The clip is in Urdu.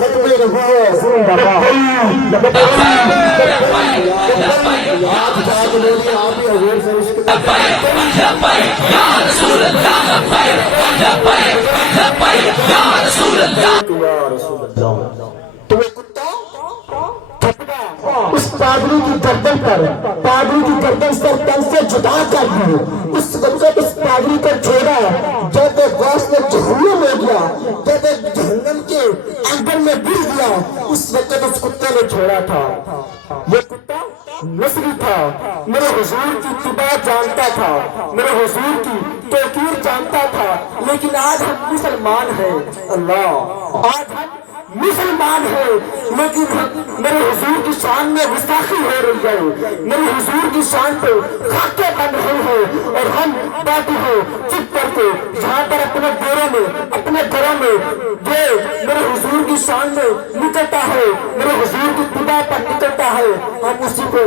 ختم نبوت زندہ باد آپ جا کے بولیے آپ ہی حضور سے عشق یا رسول اللہ تمہیں کتا اس پادری کی گردن پر پادری کی گردن سے تن سے جدا کر دی اس وقت اس پادری کو چھوڑا جب غوث نے جہنم میں گیا جب جہنم کے اندر میں گر گیا اس وقت اس کتے نے چھوڑا تھا یہ کتا نسلی تھا میرے حضور کی اتباع جانتا تھا میرے حضور کی توقیر جانتا تھا لیکن آج ہم مسلمان ہیں اللہ آج ہم مسلمان ہے لیکن میرے حضور کی شان میں گستاخی ہو رہی ہے میرے حضور کی شان پہ خاکے بن رہے ہیں اور ہم بیٹھے ہیں چپ کر کے جہاں پر اپنے ڈیروں میں اپنے گھروں میں جو میرے حضور کی شان میں نکلتا ہے میرے حضور کی اتباع پر نکلتا ہے ہم اسی کو